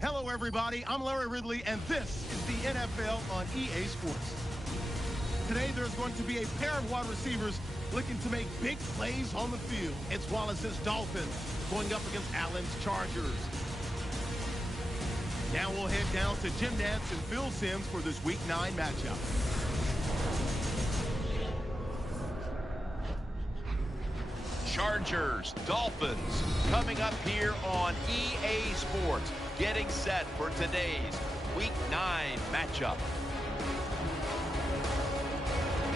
Hello, everybody. I'm Larry Ridley, and this is the NFL on EA Sports. Today, there's going to be a pair of wide receivers looking to make big plays on the field. It's Wallace's Dolphins going up against Allen's Chargers. Now we'll head down to Jim Nantz and Phil Simms for this Week 9 matchup. Chargers, Dolphins, coming up here on EA Sports, getting set for today's Week 9 matchup.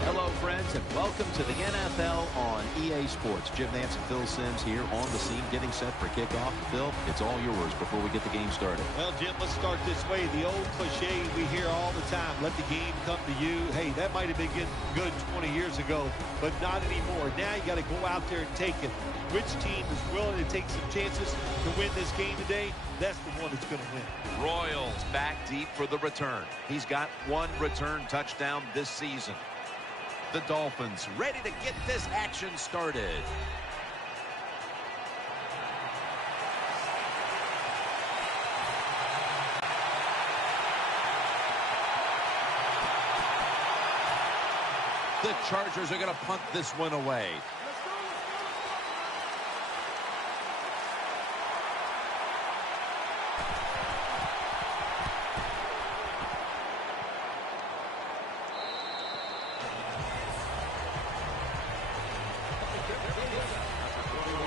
Hello, friends, and welcome to the NFL on EA Sports. Jim Nantz and Phil Simms here on the scene, getting set for kickoff. Phil, it's all yours before we get the game started. Well, Jim, let's start this way. The old cliche we hear all the time, let the game come to you. Hey, that might have been good 20 years ago, but not anymore. Now you got to go out there and take it. Which team is willing to take some chances to win this game today? That's the one that's going to win. Royals back deep for the return. He's got one return touchdown this season. The Dolphins ready to get this action started. The Chargers are going to punt this one away.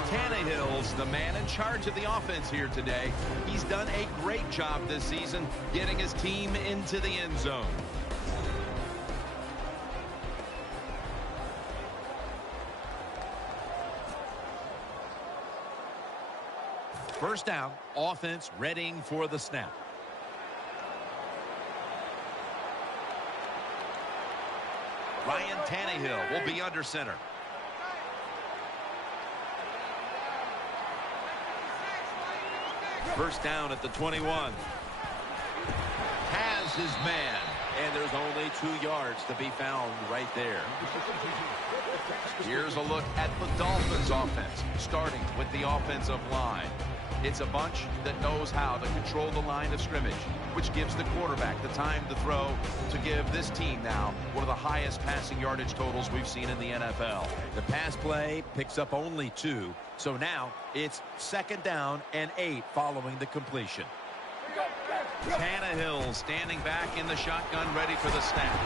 Tannehill's the man in charge of the offense here today. He's done a great job this season getting his team into the end zone. First down, offense readying for the snap. Ryan Tannehill will be under center. First down at the 21. Has his man. And there's only 2 yards to be found right there. Here's a look at the Dolphins offense, starting with the offensive line. It's a bunch that knows how to control the line of scrimmage, which gives the quarterback the time to throw to give this team now one of the highest passing yardage totals we've seen in the NFL. The pass play picks up only 2, so now it's 2nd down and 8 following the completion. Tannehill standing back in the shotgun, ready for the snap.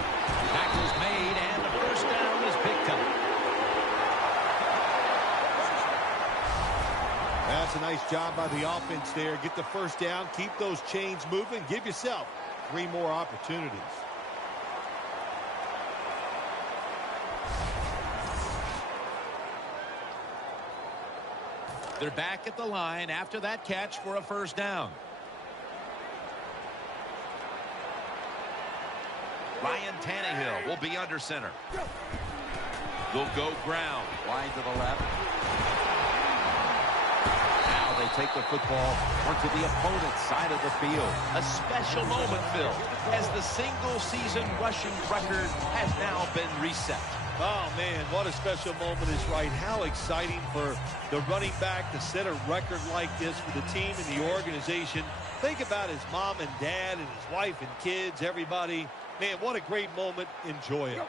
Tackle's made, and the first down is picked up. That's a nice job by the offense there. Get the first down, keep those chains moving, give yourself 3 more opportunities. They're back at the line after that catch for a first down. Ryan Tannehill will be under center. They'll go ground, wide to the left. Now they take the football onto the opponent's side of the field. A special moment, Phil, as the single-season rushing record has now been reset. Oh, man, what a special moment is right. How exciting for the running back to set a record like this for the team and the organization. Think about his mom and dad and his wife and kids, everybody. Man, what a great moment. Enjoy it.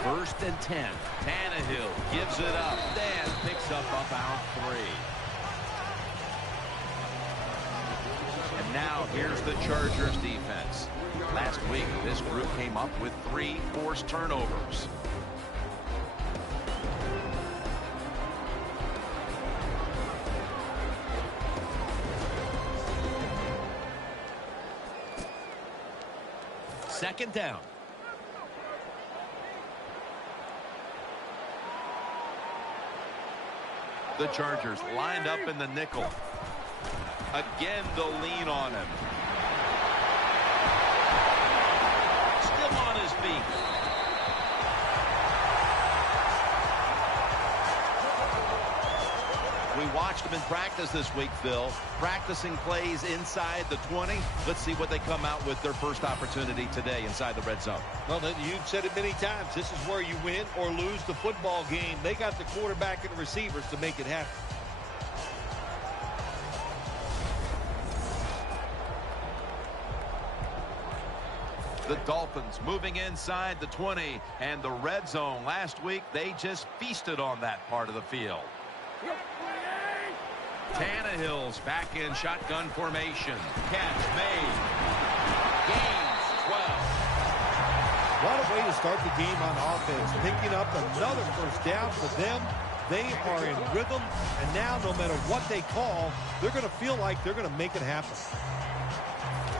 1st and 10. Tannehill gives it up. Dan picks up about 3. And now here's the Chargers defense. Last week, this group came up with 3 forced turnovers. Second down. The Chargers lined up in the nickel. Again, they'll lean on him. Still on his feet. We watched them in practice this week, Phil. Practicing plays inside the 20. Let's see what they come out with their first opportunity today inside the red zone. Well, you've said it many times. This is where you win or lose the football game. They got the quarterback and receivers to make it happen. The Dolphins moving inside the 20, and the red zone last week, they just feasted on that part of the field. Tannehill's back in shotgun formation. Catch made. Gains 12. What a way to start the game on offense. Picking up another first down for them. They are in rhythm, and now no matter what they call, they're going to feel like they're going to make it happen.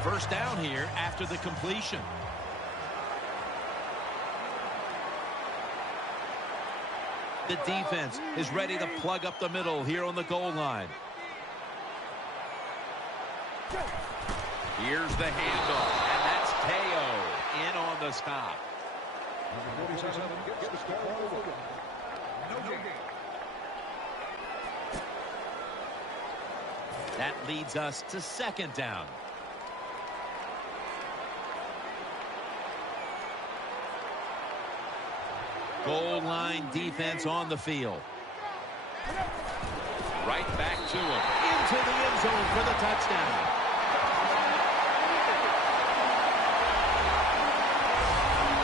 First down here after the completion. The defense is ready to plug up the middle here on the goal line. Here's the handoff, and that's Teo in on the stop. That leads us to second down. Goal line defense on the field. Right back to him. Into the end zone for the touchdown.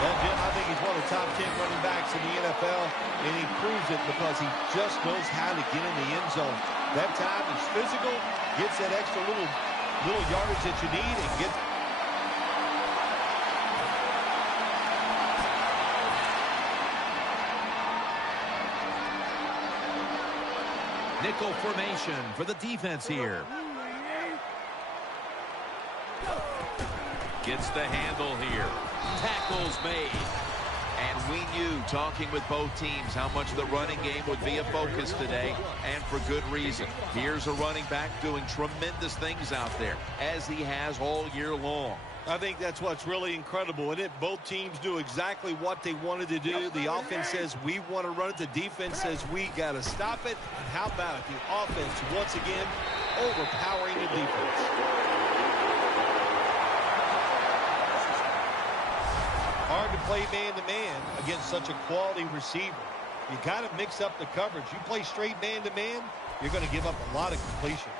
Well, Jim, I think he's one of the top 10 running backs in the NFL, and he proves it because he just knows how to get in the end zone. That time is physical, gets that extra little yardage that you need, and gets. Nickel formation for the defense here. Gets the handle here. Tackles made. And we knew, talking with both teams, how much the running game would be a focus today, and for good reason. Here's a running back doing tremendous things out there, as he has all year long. I think that's what's really incredible, isn't it? Both teams do exactly what they wanted to do. The offense says we want to run it. The defense says we got to stop it. And how about it? The offense, once again, overpowering the defense. Hard to play man-to-man against such a quality receiver. You got to mix up the coverage. You play straight man-to-man, you're going to give up a lot of completions.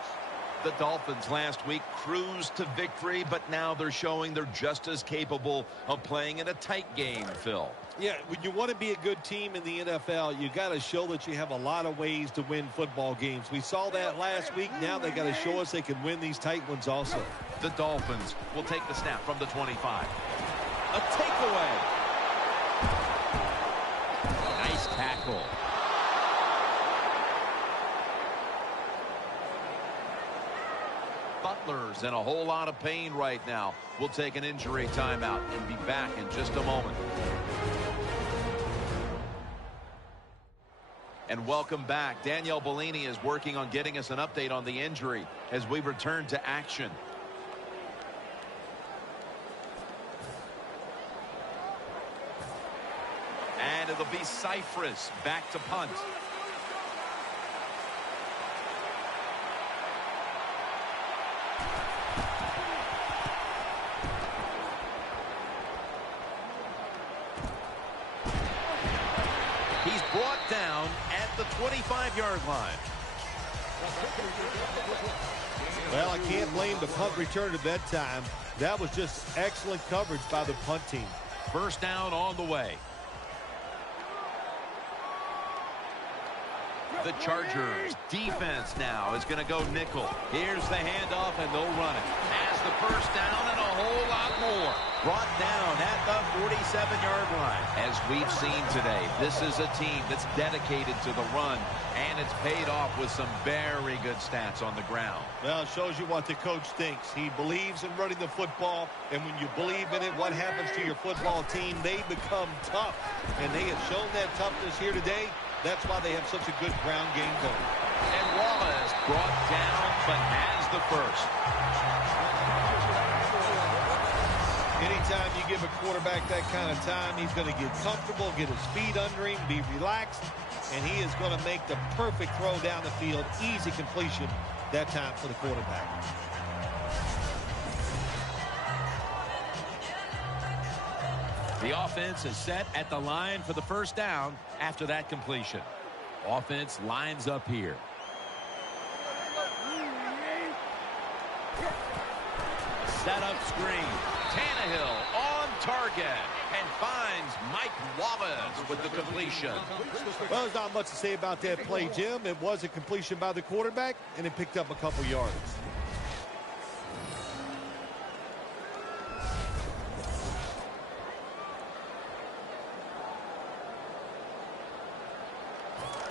The Dolphins last week cruised to victory, but now they're showing they're just as capable of playing in a tight game, Phil. Yeah, when you want to be a good team in the NFL, you got to show that you have a lot of ways to win football games. We saw that last week. Now they got to show us they can win these tight ones also. The Dolphins will take the snap from the 25. A takeaway. Nice tackle. Butler's in a whole lot of pain right now. We'll take an injury timeout and be back in just a moment. And welcome back. Danielle Bellini is working on getting us an update on the injury as we return to action. And it'll be Cypress back to punt. He's brought down at the 25-yard line. Well, I can't blame the punt return at that time. That was just excellent coverage by the punt team. First down on the way. The Chargers defense now is going to go nickel. Here's the handoff, and they'll run it. Has the first down and a whole lot more. Brought down at the 47-yard line. As we've seen today, this is a team that's dedicated to the run, and it's paid off with some very good stats on the ground. Well, it shows you what the coach thinks. He believes in running the football, and when you believe in it, what happens to your football team? They become tough, and they have shown that toughness here today. That's why they have such a good ground game going. And Wallace brought down, but has the first. Anytime you give a quarterback that kind of time, he's going to get comfortable, get his feet under him, be relaxed, and he is going to make the perfect throw down the field. Easy completion that time for the quarterback. The offense is set at the line for the first down after that completion. Offense lines up here. Set up screen. Tannehill on target and finds Mike Wallace with the completion. Well, there's not much to say about that play, Jim. It was a completion by the quarterback, and it picked up a couple yards.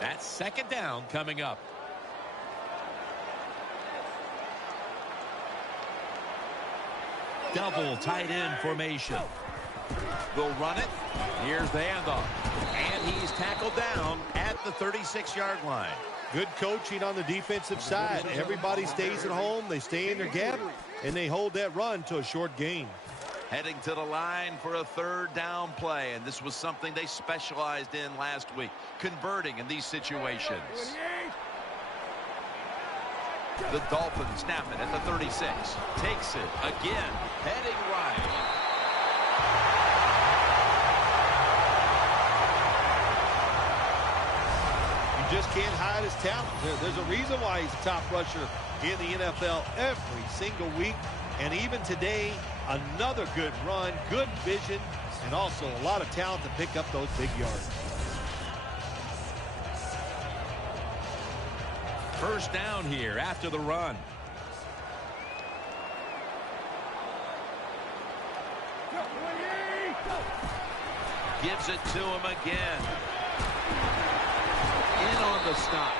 That's second down coming up. Double tight end formation. They'll run it. Here's the handoff. And he's tackled down at the 36-yard line. Good coaching on the defensive side. Everybody stays at home. They stay in their gap, and they hold that run to a short gain. Heading to the line for a third down play, and this was something they specialized in last week, converting in these situations. The Dolphins snap it at the 36. Takes it again, heading right. You just can't hide his talent. There's a reason why he's a top rusher in the NFL every single week. And even today, another good run, good vision, and also a lot of talent to pick up those big yards. First down here after the run. Gives it to him again. In on the stop.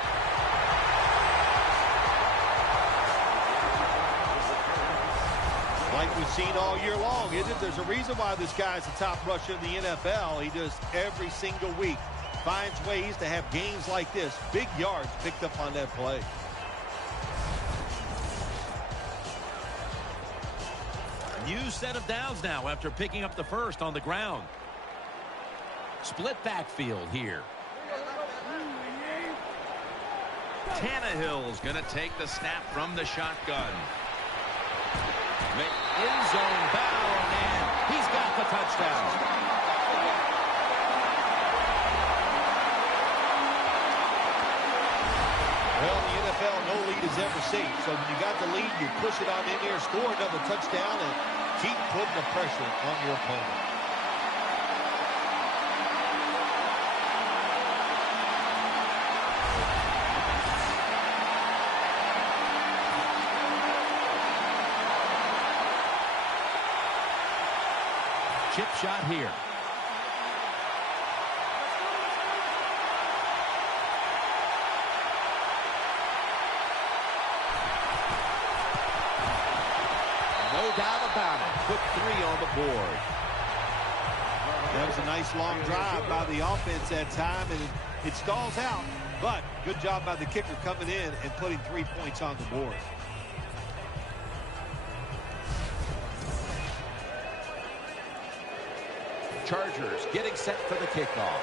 Like we've seen all year long, isn't it? There's a reason why this guy's a top rusher in the NFL. He does every single week. Finds ways to have games like this. Big yards picked up on that play. New set of downs now after picking up the first on the ground. Split backfield here. Tannehill's going to take the snap from the shotgun. In zone bound, and he's got the touchdown. Well, in the NFL, no lead is ever safe. So when you got the lead, you push it on in there, score another touchdown, and keep putting the pressure on your opponent. Chip shot here. No doubt about it. Put 3 on the board. That was a nice long drive by the offense that time, and it stalls out. But good job by the kicker coming in and putting 3 points on the board. Chargers getting set for the kickoff.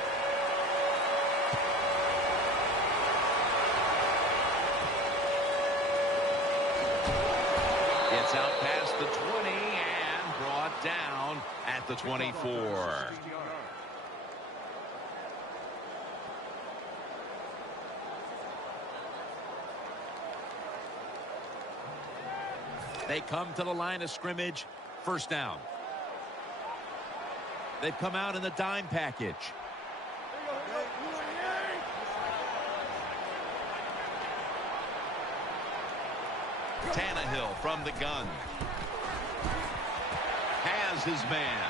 It's out past the 20 and brought down at the 24. They come to the line of scrimmage. First down. They've come out in the dime package. Tannehill from the gun. Has his man.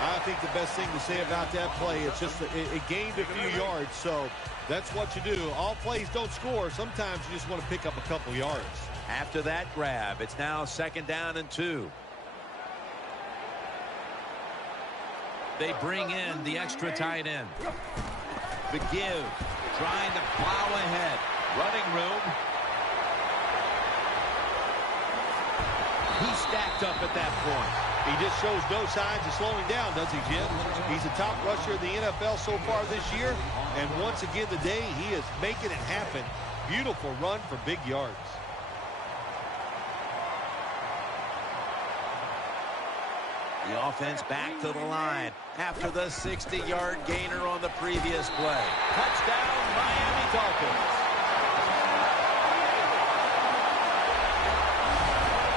I think the best thing to say about that play, it's just it gained a few yards, so that's what you do. All plays don't score. Sometimes you just want to pick up a couple yards. After that grab, it's now second down and 2. They bring in the extra tight end. The give, trying to plow ahead. Running room. He's stacked up at that point. He just shows no signs of slowing down, does he, Jim? He's a top rusher in the NFL so far this year, and once again today, he is making it happen. Beautiful run for big yards. The offense back to the line after the 60-yard gainer on the previous play. Touchdown, Miami Dolphins.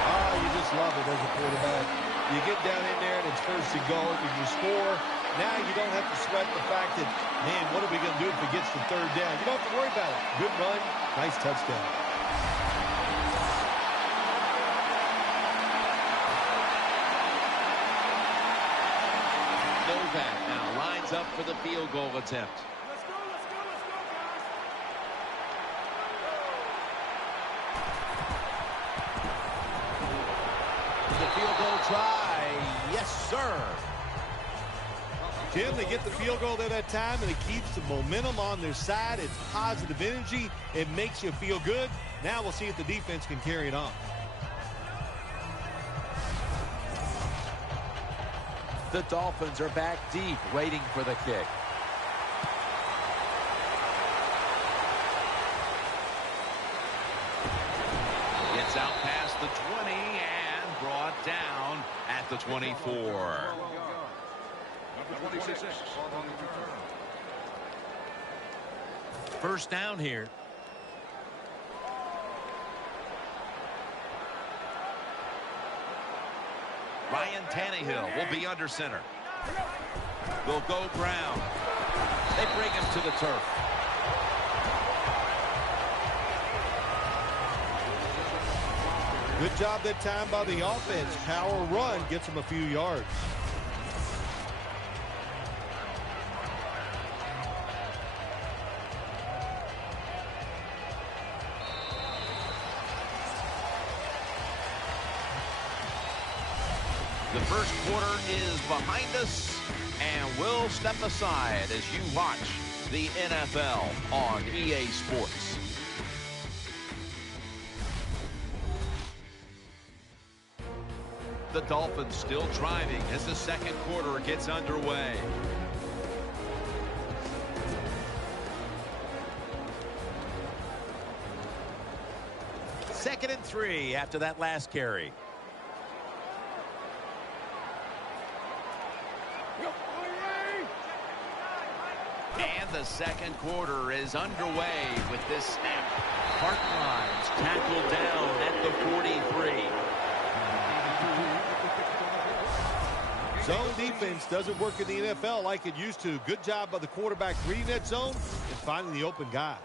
Oh, you just love struggled as a quarterback. You get down in there and it's first and goal. If you score, now you don't have to sweat the fact that, man, what are we going to do if it gets to third down? You don't have to worry about it. Good run, nice touchdown. Novak now lines up for the field goal attempt. The field goal try. Yes, sir. Jim, they get the field goal there that time, and it keeps the momentum on their side. It's positive energy. It makes you feel good. Now we'll see if the defense can carry it on. The Dolphins are back deep, waiting for the kick. It's out past the 20 and brought down at the 24. Number 26 on the return. First down here. Ryan Tannehill will be under center. They'll go Brown. They bring him to the turf. Good job that time by the offense. Power run gets them a few yards. The first quarter is behind us, and we'll step aside as you watch the NFL on EA Sports. The Dolphins still driving as the second quarter gets underway. Second and 3 after that last carry. And the second quarter is underway with this snap. Hartenline's tackled down at the 43. Zone defense doesn't work in the NFL like it used to. Good job by the quarterback reading that zone and finding the open guy.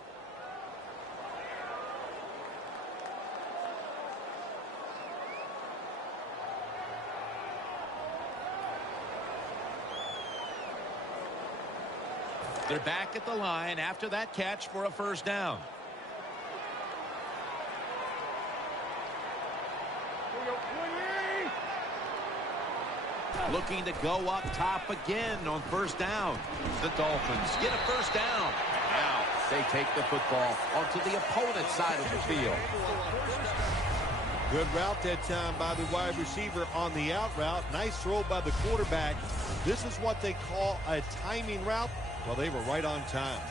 They're back at the line after that catch for a first down. Looking to go up top again on first down. The Dolphins get a first down. Now they take the football onto the opponent's side of the field. Good route that time by the wide receiver on the out route. Nice throw by the quarterback. This is what they call a timing route. Well, they were right on time.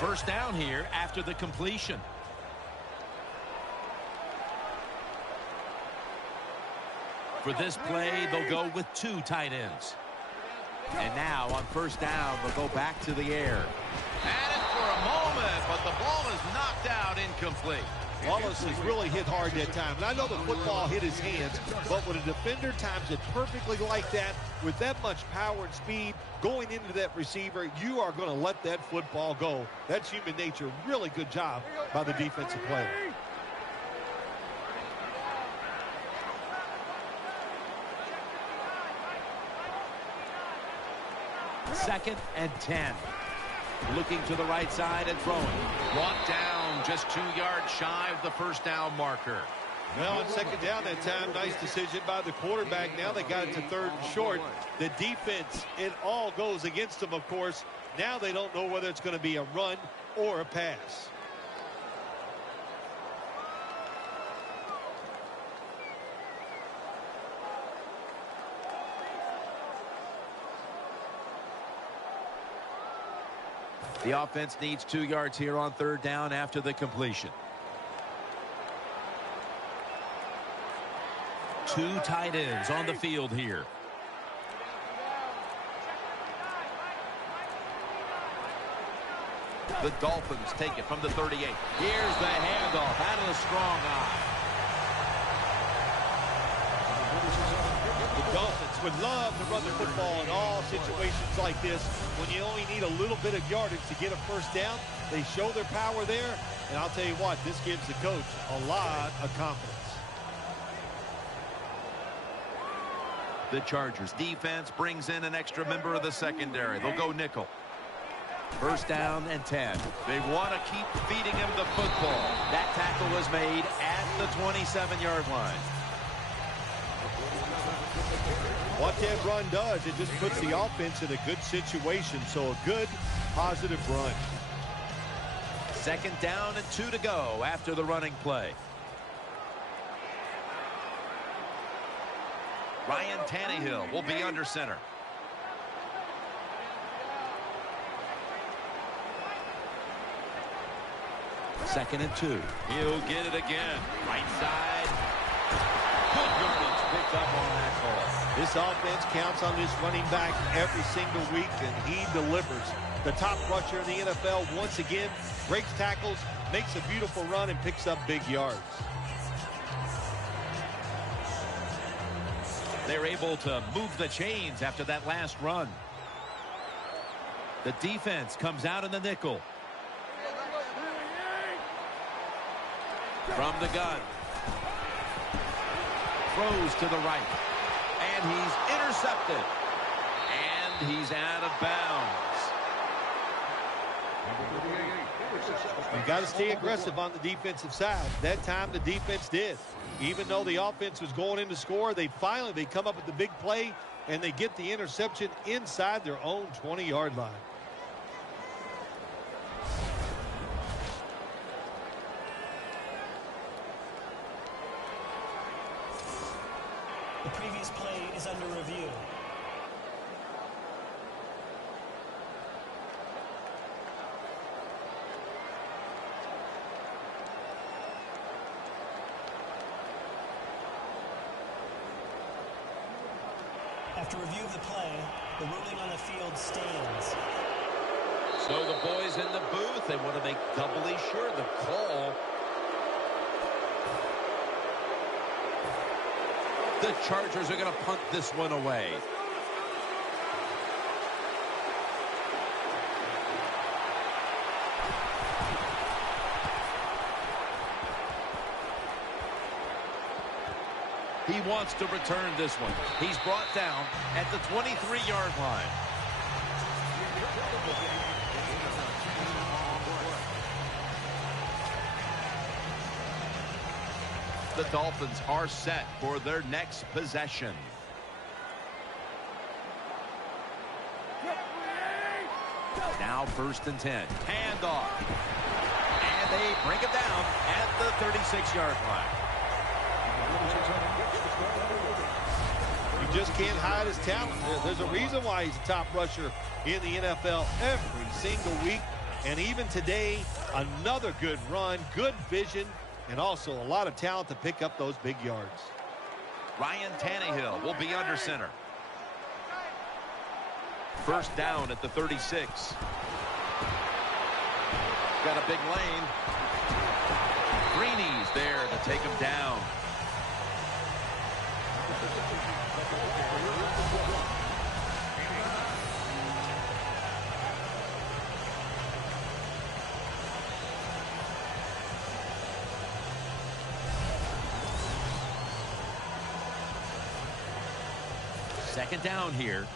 First down here after the completion. For this play, they'll go with two tight ends. And now on first down, they'll go back to the air. At it for a moment, but the ball is knocked out incomplete. Wallace has really hit hard that time. And I know the football hit his hands, but when a defender times it perfectly like that, with that much power and speed going into that receiver, you are going to let that football go. That's human nature. Really good job by the defensive player. Second and 10. Looking to the right side and throwing. Brought down just 2 yards shy of the first down marker. Well, on second down that time, nice decision by the quarterback. Now they got it to third and short. The defense, it all goes against them, of course. Now they don't know whether it's going to be a run or a pass. The offense needs 2 yards here on third down after the completion. Two tight ends on the field here. The Dolphins take it from the 38. Here's the handoff out of the strong eye. The Dolphins would love to run the football in all situations like this. When you only need a little bit of yardage to get a first down, they show their power there. And I'll tell you what, this gives the coach a lot of confidence. The Chargers defense brings in an extra member of the secondary. They'll go nickel. First down and 10. They want to keep feeding him the football. That tackle was made at the 27-yard line. What that run does, it just puts the offense in a good situation. So a good, positive run. Second down and 2 to go after the running play. Ryan Tannehill will be under center. Second and 2. He'll get it again. Right side. Good yardage picked up on that call. This offense counts on this running back every single week, and he delivers. The top rusher in the NFL once again breaks tackles, makes a beautiful run, and picks up big yards. They're able to move the chains after that last run. The defense comes out in the nickel. From the gun. Throws to the right. And he's intercepted. And he's out of bounds. You got to stay aggressive on the defensive side. That time the defense did. Even though the offense was going in to score, they come up with the big play, and they get the interception inside their own 20-yard line. The previous play is under review. After review of the play, the ruling on the field stands. So the boys in the booth, they want to make doubly sure the call. The Chargers are going to punt this one away. He wants to return this one. He's brought down at the 23-yard line. The Dolphins are set for their next possession. Now first and 10. Handoff. And they bring it down at the 36-yard line. You just can't hide his talent. There's a reason why he's a top rusher in the NFL every single week. And even today, another good run, good vision, and also a lot of talent to pick up those big yards. Ryan Tannehill will be under center. First down at the 36. Got a big lane. Greeny's there to take him down. Second down here.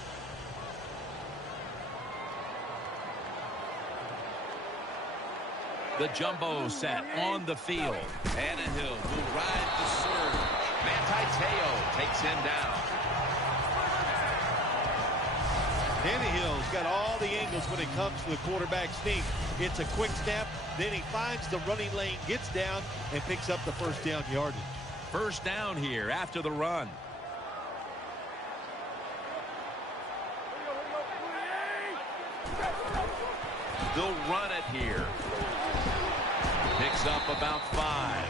The jumbo set on the field. Tannehill will ride the surge. Manti takes him down. Tannehill's got all the angles when it comes to the quarterback sneak. It's a quick snap, then he finds the running lane, gets down, and picks up the first down yardage. First down here after the run. They'll run it here. Picks up about 5.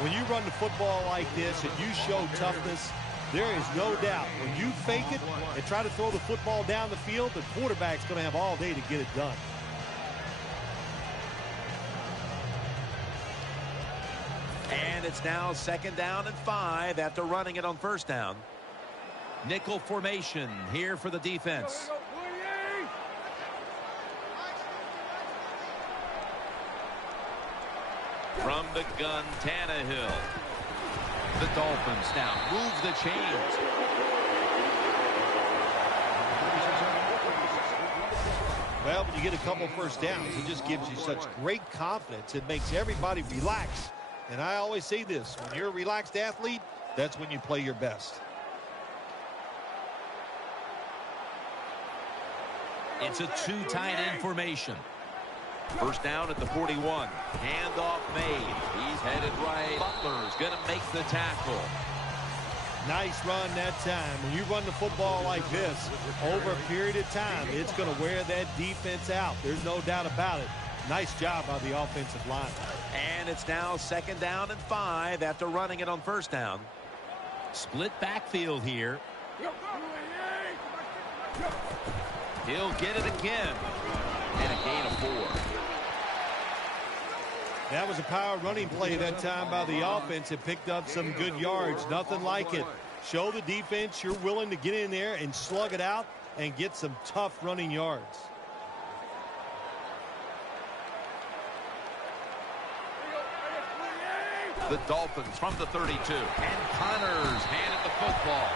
When you run the football like this and you show toughness, there is no doubt when you fake it and try to throw the football down the field, the quarterback's going to have all day to get it done. And it's now 2nd down and 5 after running it on 1st down. Nickel formation here for the defense. From the gun, Tannehill. The Dolphins now move the chains. Well, when you get a couple first downs, it just gives you such great confidence. It makes everybody relax. And I always say this, when you're a relaxed athlete, that's when you play your best. It's a 2 tight end formation. 1st down at the 41. Handoff made. He's headed right. Butler's going to make the tackle. Nice run that time. When you run the football like this, over a period of time, it's going to wear that defense out. There's no doubt about it. Nice job by the offensive line. And it's now 2nd down and 5 after running it on 1st down. Split backfield here. He'll get it again. And a gain of 4. That was a power running play that time by the offense. It picked up some good yards. Nothing like it. Show the defense you're willing to get in there and slug it out and get some tough running yards. The Dolphins from the 32. And Connors handed the football.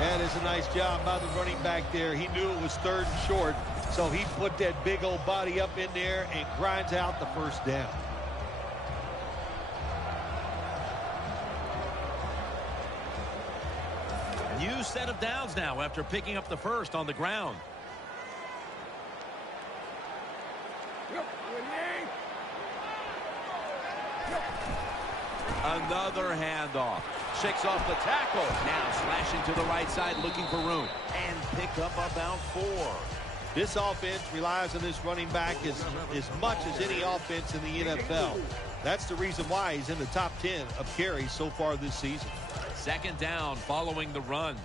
That is a nice job by the running back there. He knew it was 3rd and short, so he put that big old body up in there and grinds out the 1st down. New set of downs now after picking up the 1st on the ground. Another handoff. Shakes off the tackle. Now slashing to the right side, looking for room. And pick up about 4. This offense relies on this running back as much as any offense in the NFL. That's the reason why he's in the top 10 of carries so far this season. 2nd down following the run.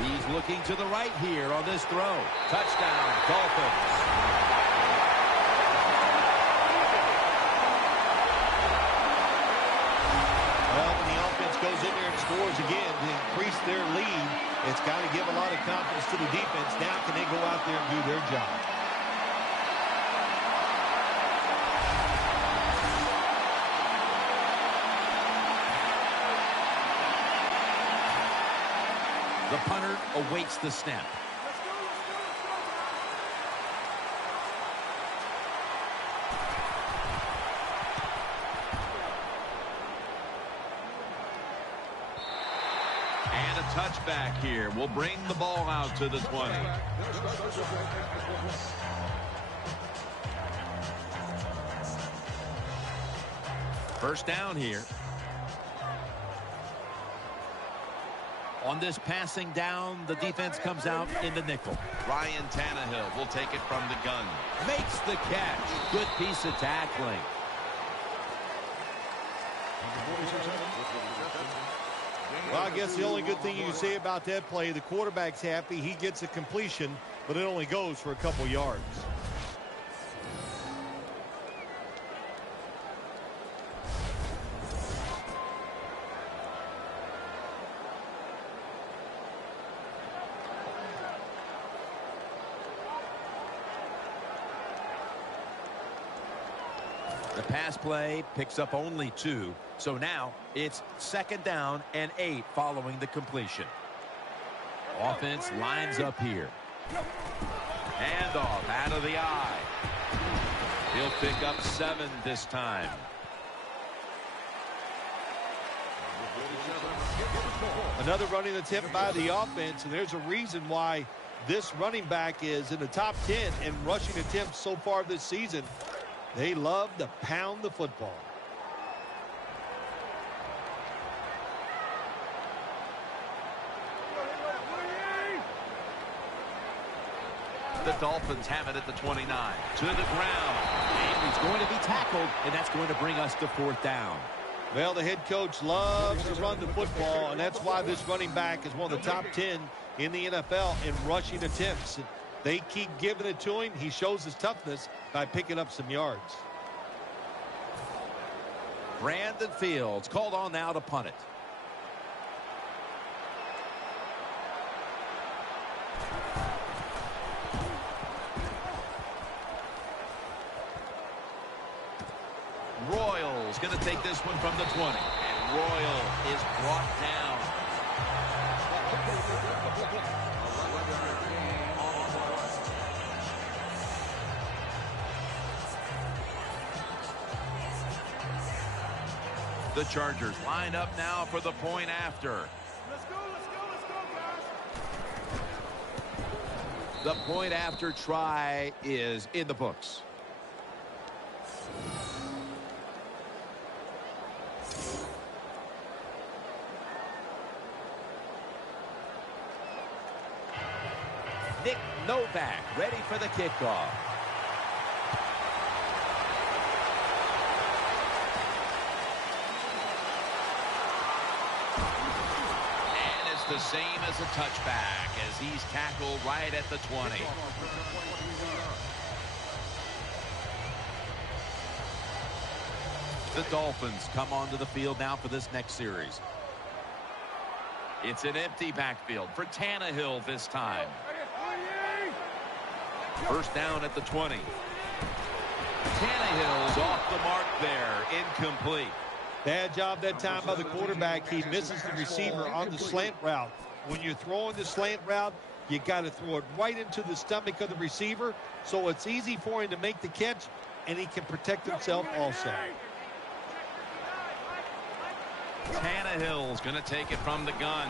He's looking to the right here on this throw. Touchdown, Dolphins. Well, when the offense goes in there and scores again to increase their lead, it's got to give a lot of confidence to the defense. Now can they go out there and do their job? The punter awaits the snap. And a touchback here will bring the ball out to the 20. First down here. On this passing down, the defense comes out in the nickel. Ryan Tannehill will take it from the gun. Makes the catch. Good piece of tackling. Well, I guess the only good thing you can say about that play, the quarterback's happy. He gets a completion, but it only goes for a couple yards. The pass play picks up only 2. So now it's 2nd down and 8 following the completion. Offense lines up here. Handoff out of the eye. He'll pick up 7 this time. Another running attempt by the offense, and there's a reason why this running back is in the top 10 in rushing attempts so far this season. They love to pound the football. The Dolphins have it at the 29. To the ground. And he's going to be tackled, and that's going to bring us to 4th down. Well, the head coach loves to run the football, and that's why this running back is one of the top 10 in the NFL in rushing attempts. They keep giving it to him. He shows his toughness by picking up some yards. Brandon Fields called on now to punt it. Royal's going to take this one from the 20. And Royal is brought down. The Chargers line up now for the point after. Let's go, guys. The point after try is in the books. Nick Novak ready for the kickoff. And it's the same as a touchback as he's tackled right at the 20. The Dolphins come onto the field now for this next series. It's an empty backfield for Tannehill this time. First down at the 20. Tannehill's off the mark there. Incomplete. Bad job that time by the quarterback. He misses the receiver on the slant route. When you're throwing the slant route, you got to throw it right into the stomach of the receiver, so it's easy for him to make the catch, and he can protect himself also. Tannehill's going to take it from the gun.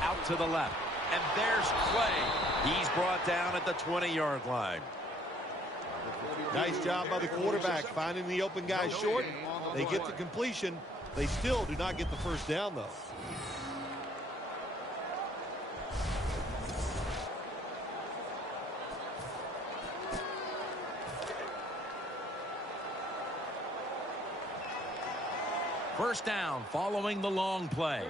Out to the left. And there's Clay. He's brought down at the 20-yard line. Nice job by the quarterback finding the open guy short. They get the completion. They still do not get the first down, though. First down following the long play.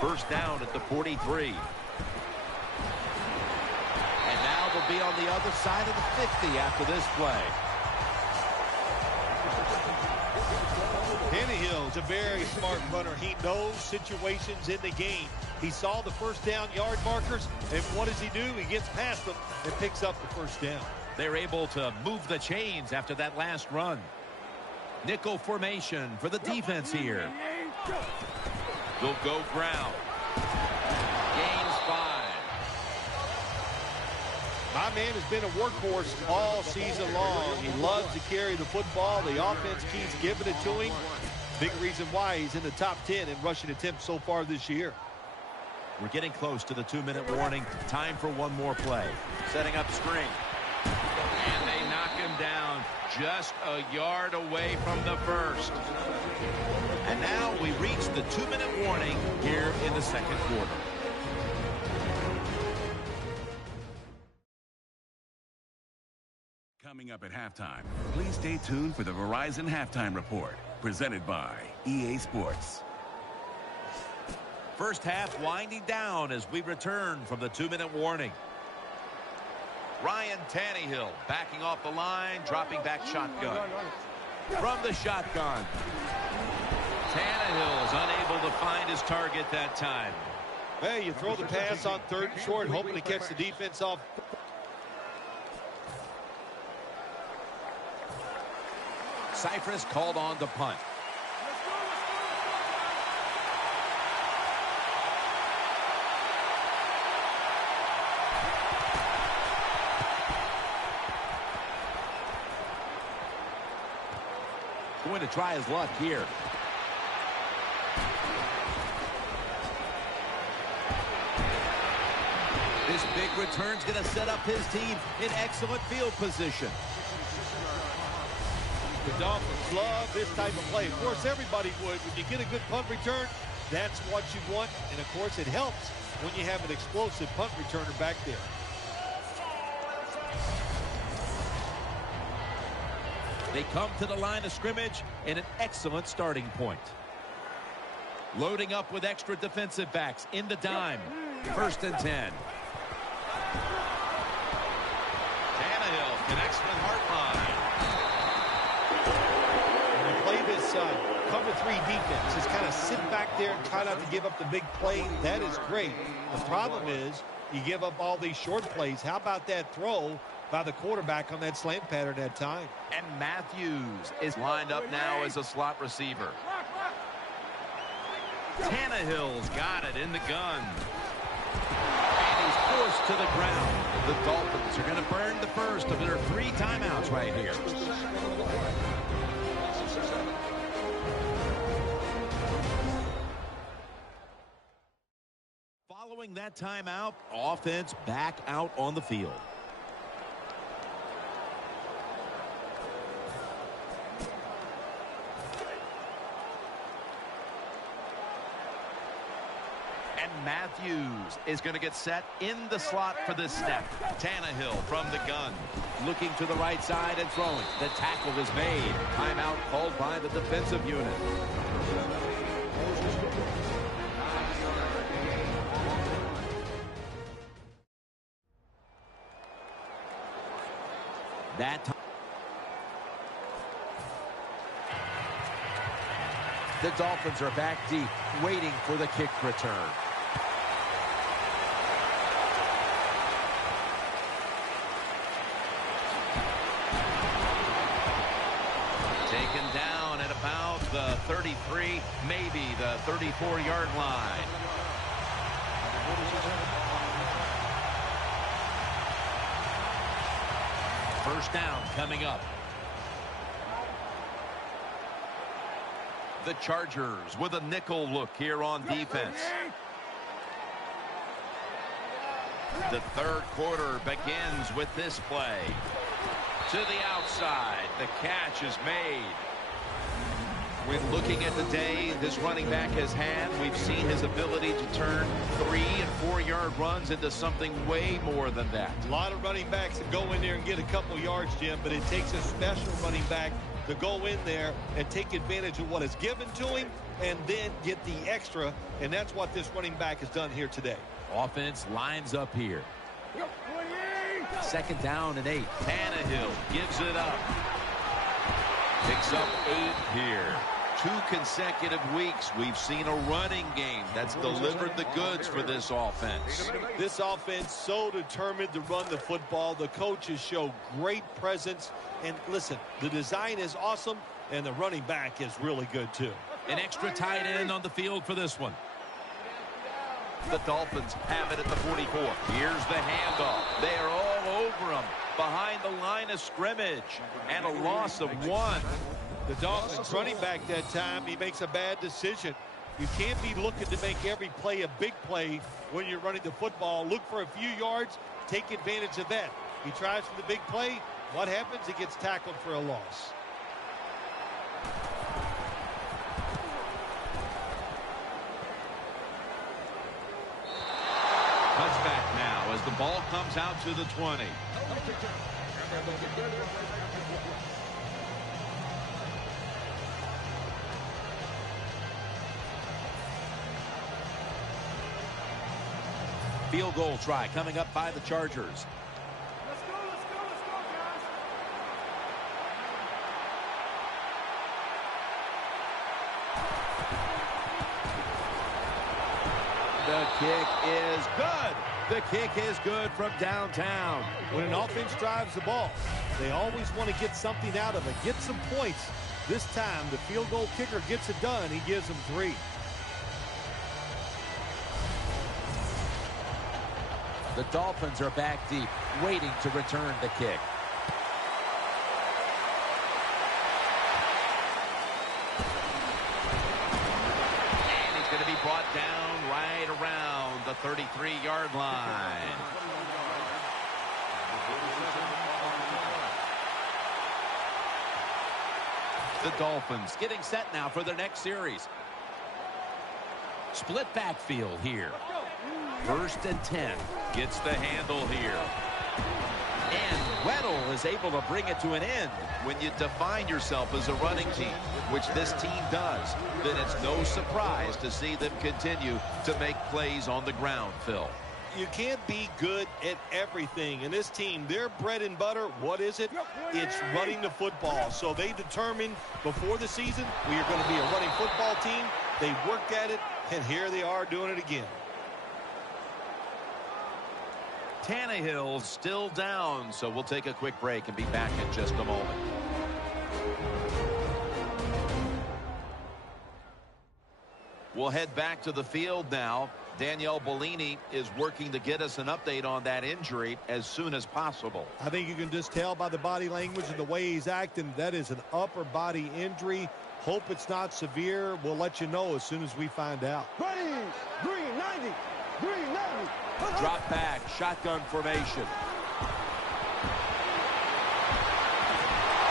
First down at the 43. And now they'll be on the other side of the 50 after this play. Tannehill's a very smart runner. He knows situations in the game. He saw the first down yard markers, and what does he do? He gets past them and picks up the first down. They're able to move the chains after that last run. Nickel formation for the defense here. They'll go ground. Gains 5. My man has been a workhorse all season long. He loves to carry the football. The offense keeps giving it to him. Big reason why he's in the top 10 in rushing attempts so far this year. We're getting close to the 2-minute warning. Time for one more play. Setting up screen. And they knock him down just a yard away from the first. And now we reach the 2-minute warning here in the second quarter. Coming up at halftime, please stay tuned for the Verizon Halftime Report, presented by EA Sports. First half winding down as we return from the 2-minute warning. Ryan Tannehill backing off the line, dropping back shotgun. From the shotgun. Tannehill is unable to find his target that time. Hey, you throw the pass on 3rd and short, hoping to catch the defense off. Cypress called on to punt. Going to try his luck here. This big return's going to set up his team in excellent field position. The Dolphins love this type of play. Of course, everybody would. When you get a good punt return, that's what you want. And, of course, it helps when you have an explosive punt returner back there. They come to the line of scrimmage in an excellent starting point. Loading up with extra defensive backs in the dime. 1st and 10. Tannehill connects with Hartline. When you play this cover 3 defense, just kind of sit back there and try not to give up the big play. That is great. The problem is you give up all these short plays. How about that throw by the quarterback on that slant pattern that time? And Matthews is lined up now as a slot receiver. Tannehill's got it in the gun. And he's forced to the ground. The Dolphins are going to burn the first of their 3 timeouts right here. Following that timeout, offense back out on the field. And Matthews is going to get set in the slot for this snap. Tannehill from the gun. Looking to the right side and throwing. The tackle is made. Timeout called by the defensive unit. That time. The Dolphins are back deep, waiting for the kick return. Taken down at about the 33, maybe the 34-yard line. First down coming up. The Chargers with a nickel look here on defense. The third quarter begins with this play. To the outside, the catch is made. When looking at the day this running back has had, we've seen his ability to turn 3- and 4-yard runs into something way more than that. A lot of running backs that go in there and get a couple yards, Jim, but it takes a special running back to go in there and take advantage of what is given to him and then get the extra, and that's what this running back has done here today. Offense lines up here. 2nd down and 8. Tannehill gives it up. Picks up 8 here. 2 consecutive weeks we've seen a running game that's delivered the goods for this offense. This offense so determined to run the football. The coaches show great presence. And listen, the design is awesome, and the running back is really good too. An extra tight end on the field for this one. The Dolphins have it at the 44. Here's the handoff. They are all over him behind the line of scrimmage. And a loss of 1. The Dolphins running back that time, he makes a bad decision. You can't be looking to make every play a big play when you're running the football. Look for a few yards. Take advantage of that. He tries for the big play. What happens? He gets tackled for a loss. Touchback now as the ball comes out to the 20. Field goal try coming up by the Chargers. Let's go, guys. The kick is good. The kick is good from downtown. When an offense drives the ball, they always want to get something out of it, get some points. This time, the field goal kicker gets it done. He gives them 3. The Dolphins are back deep, waiting to return the kick. And he's going to be brought down right around the 33-yard line. The Dolphins getting set now for their next series. Split backfield here. 1st and 10. Gets the handle here. And Weddle is able to bring it to an end. When you define yourself as a running team, which this team does, then it's no surprise to see them continue to make plays on the ground, Phil. You can't be good at everything. And this team, their bread and butter, what is it? It's running the football. So they determined before the season we are going to be a running football team. They worked at it, and here they are doing it again. Tannehill's still down, so we'll take a quick break and be back in just a moment. We'll head back to the field now. Danielle Bellini is working to get us an update on that injury as soon as possible. I think you can just tell by the body language and the way he's acting that is an upper body injury. Hope it's not severe. We'll let you know as soon as we find out. Green 90. Drop back, shotgun formation.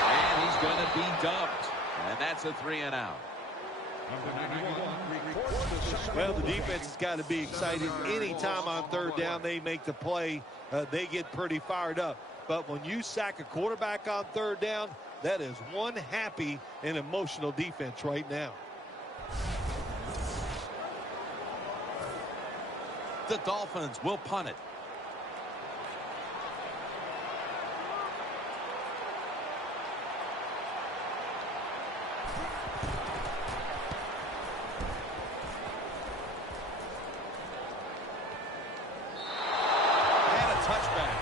And he's going to be dumped. And that's a 3 and out. Well, the defense has got to be excited. Anytime on 3rd down they make the play, they get pretty fired up. But when you sack a quarterback on 3rd down, that is one happy and emotional defense right now. The Dolphins will punt it. And a touchback.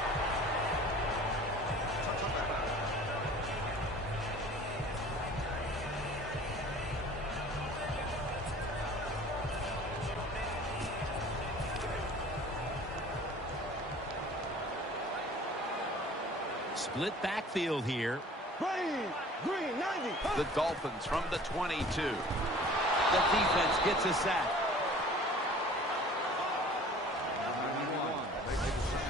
Split backfield here. Green 90. The Dolphins from the 22. The defense gets a sack.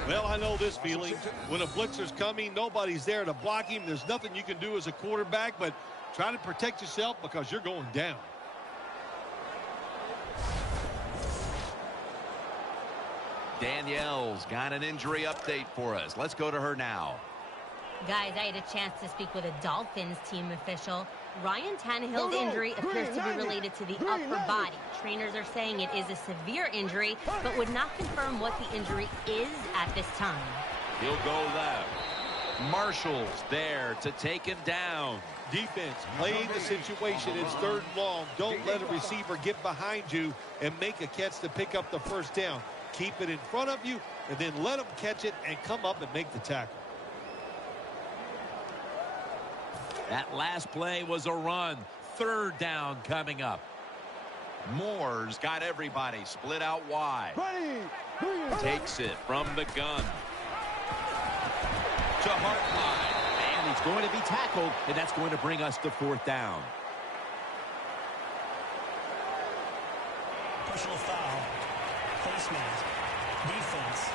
Well, I know this feeling. When a blitzer's coming, nobody's there to block him. There's nothing you can do as a quarterback, but try to protect yourself because you're going down. Danielle's got an injury update for us. Let's go to her now. Guys, I had a chance to speak with a Dolphins team official. Ryan Tannehill's injury appears to be related to the upper body. Trainers are saying it is a severe injury, but would not confirm what the injury is at this time. He'll go left. Marshall's there to take him down. Defense, play the situation. It's 3rd and long. Don't let a receiver get behind you and make a catch to pick up the 1st down. Keep it in front of you, and then let them catch it and come up and make the tackle. That last play was a run. 3rd down coming up. Moore's got everybody split out wide. Takes it from the gun. To Hartline. And he's going to be tackled, and that's going to bring us to 4th down. Personal foul. Face mask. Defense.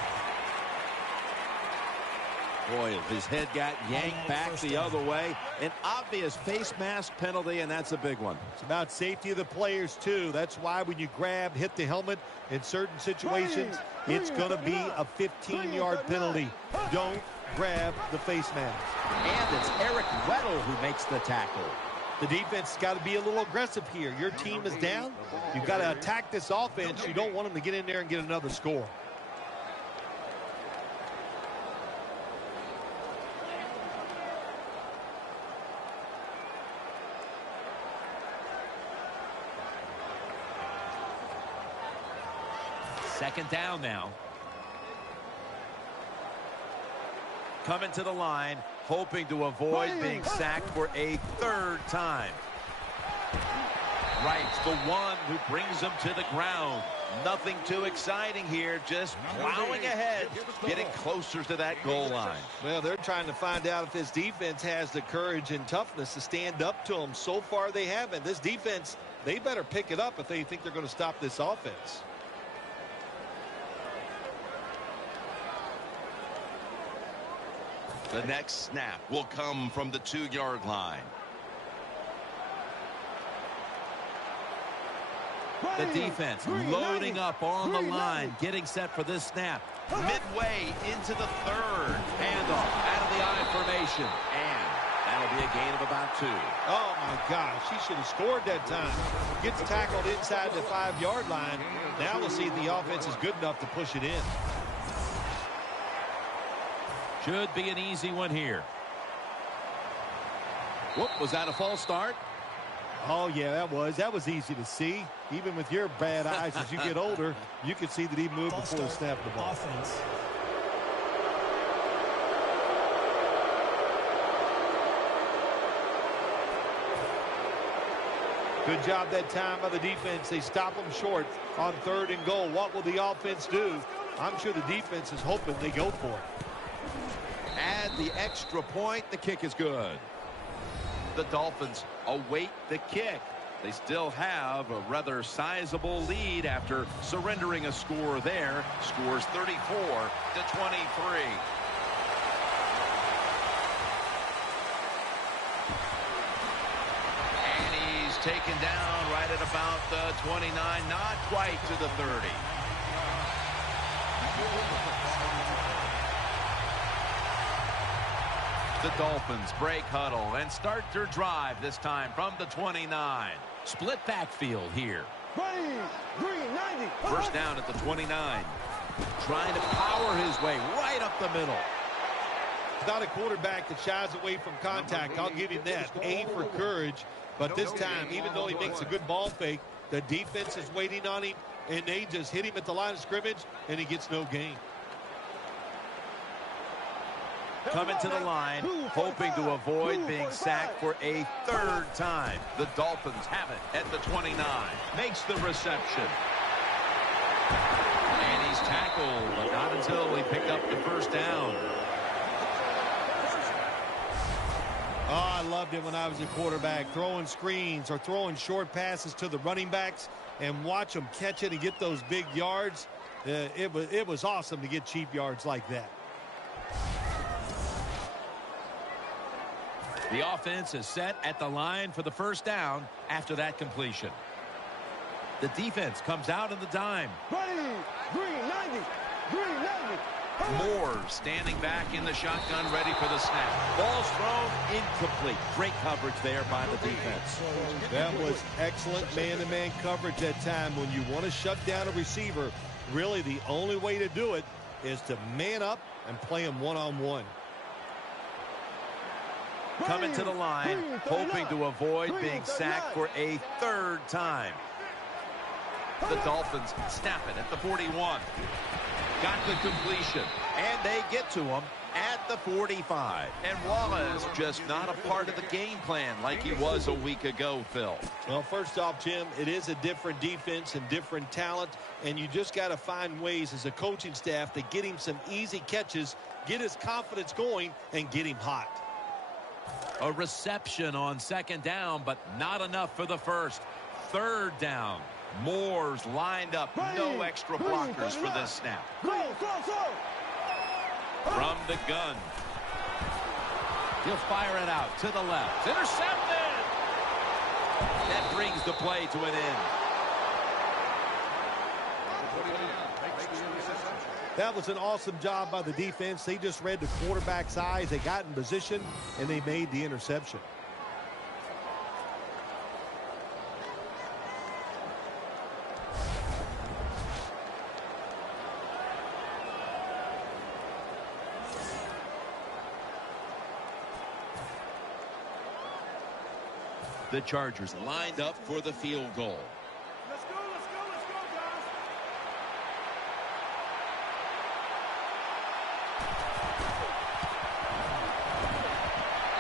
Boy, his head got yanked back the other way. An obvious face mask penalty, and that's a big one. It's about safety of the players, too. That's why when you grab, hit the helmet in certain situations, it's going to be a 15-yard penalty. Don't grab the face mask. And it's Eric Weddle who makes the tackle. The defense has got to be a little aggressive here. Your team is down. You've got to attack this offense. You don't want them to get in there and get another score. Second down now. Coming to the line, hoping to avoid being sacked for a 3rd time. Wright's the one who brings him to the ground. Nothing too exciting here, just plowing ahead, getting closer to that goal line. Well, they're trying to find out if this defense has the courage and toughness to stand up to them. So far, they haven't. This defense, they better pick it up if they think they're going to stop this offense. The next snap will come from the 2-yard line. The defense loading up on the line, getting set for this snap. Midway into the third. Handoff out of the I formation. And that'll be a gain of about 2. Oh, my gosh. He should have scored that time. Gets tackled inside the 5-yard line. Now we'll see if the offense is good enough to push it in. Should be an easy one here. Whoop, was that a false start? Oh, yeah, that was easy to see. Even with your bad eyes as you get older, you can see that he moved before he snapped the ball. Offense. Good job that time by the defense. They stop them short on 3rd and goal. What will the offense do? I'm sure the defense is hoping they go for it. Add the extra point. The kick is good. The Dolphins await the kick. They still have a rather sizable lead after surrendering a score there. Scores 34-23. And he's taken down right at about the 29, not quite to the 30. The Dolphins break huddle and start their drive this time from the 29. Split backfield here. Green 90. First down at the 29. Trying to power his way right up the middle. Not a quarterback that shies away from contact. I'll give him that. A for courage. But this time, even though he makes a good ball fake, the defense is waiting on him, and they just hit him at the line of scrimmage, and he gets no gain. Coming to the line, hoping to avoid being sacked for a 3rd time. The Dolphins have it at the 29. Makes the reception. And he's tackled, but not until he picked up the first down. Oh, I loved it when I was a quarterback, throwing screens or throwing short passes to the running backs and watch them catch it and get those big yards. It was awesome to get cheap yards like that. The offense is set at the line for the first down after that completion. The defense comes out in the dime. Green 90. Green 90. Moore standing back in the shotgun, ready for the snap. Ball's thrown incomplete. Great coverage there by the defense. That was excellent man-to-man coverage that time. When you want to shut down a receiver, really the only way to do it is to man up and play him one-on-one. Coming to the line, hoping to avoid being sacked for a 3rd time. The Dolphins snap it at the 41. Got the completion. And they get to him at the 45. And Wallace just not a part of the game plan like he was a week ago, Phil. Well, first off, Jim, it is a different defense and different talent, and you just got to find ways as a coaching staff to get him some easy catches, get his confidence going, and get him hot. A reception on 2nd down, but not enough for the first. 3rd down. Moore's lined up. No extra blockers for this snap. From the gun. He'll fire it out to the left. Intercepted! That brings the play to an end. That was an awesome job by the defense. They just read the quarterback's eyes. They got in position, and they made the interception. The Chargers lined up for the field goal. Let's go, guys.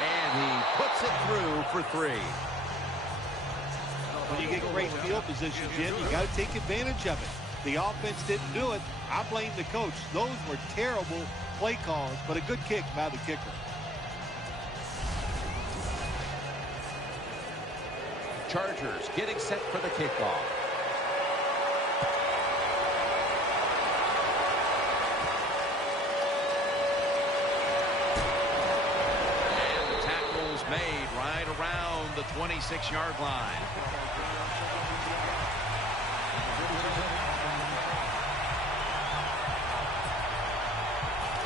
And he puts it through for 3. When you get great field position, Jim, you got to take advantage of it. The offense didn't do it. I blame the coach. Those were terrible play calls, but a good kick by the kicker. Chargers getting set for the kickoff. And the tackle's made right around the 26-yard line.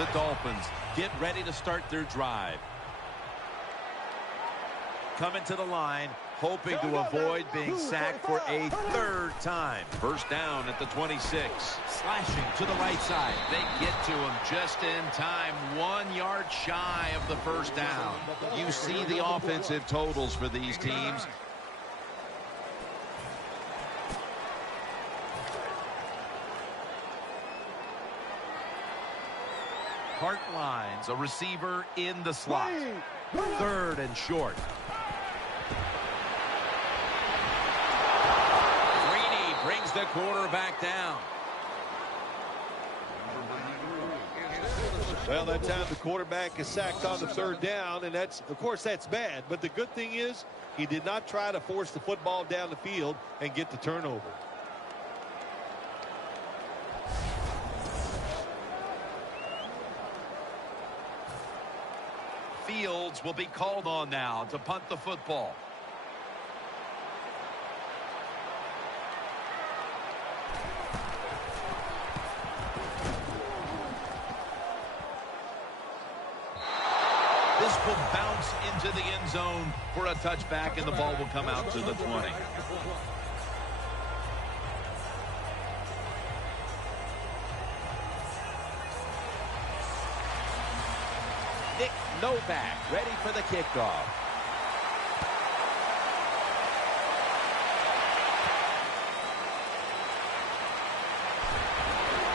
The Dolphins get ready to start their drive. Coming to the line, hoping to avoid being sacked for a third time. First down at the 26. Slashing to the right side. They get to him just in time, 1 yard shy of the first down. You see the offensive totals for these teams. Hart lines a receiver in the slot. Third and short. Brings the quarterback down. Well, that time the quarterback is sacked on the third down, and that's, of course, that's bad. But the good thing is he did not try to force the football down the field and get the turnover. Fields will be called on now to punt the football. This will bounce into the end zone for a touchback, and the ball will come out to the 20. Nick Novak ready for the kickoff.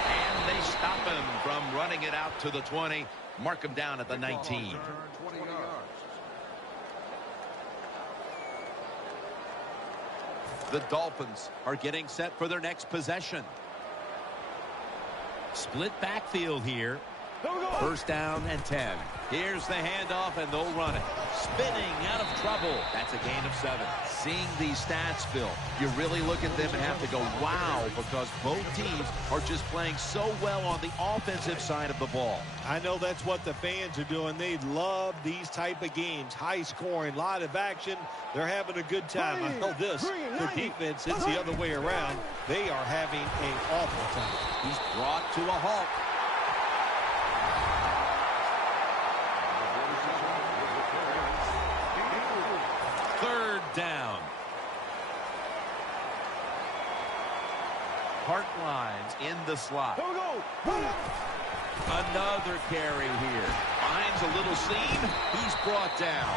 And they stop him from running it out to the 20. Mark him down at the 19. The Dolphins are getting set for their next possession. Split backfield here. First down and 10. Here's the handoff, and they'll run it. Spinning out of trouble. That's a gain of 7. Seeing these stats, Phil, you really look at them and have to go, wow, because both teams are just playing so well on the offensive side of the ball. I know that's what the fans are doing. They love these type of games. High scoring, a lot of action. They're having a good time. I know this. The defense, it's the other way around. They are having an awful time. He's brought to a halt. Third down. Hart lines in the slot. Another carry here. Finds a little seam. He's brought down.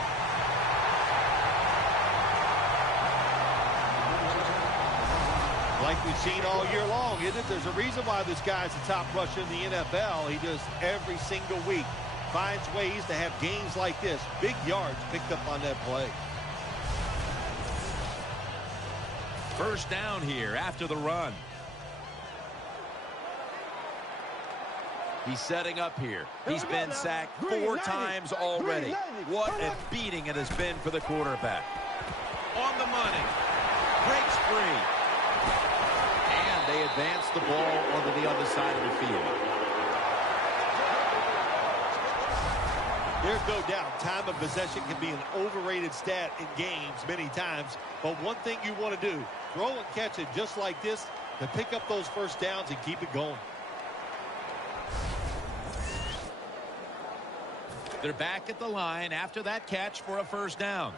Like we've seen all year long, isn't it? There's a reason why this guy's the top rusher in the NFL. He does every single week. Finds ways to have games like this. Big yards picked up on that play. First down here after the run. He's setting up here. He's been sacked 4 times already. What a beating it has been for the quarterback. On the money. Breaks free. And they advance the ball onto the other side of the field. There's no doubt time of possession can be an overrated stat in games many times. But one thing you want to do, throw and catch it just like this to pick up those first downs and keep it going. They're back at the line after that catch for a first down.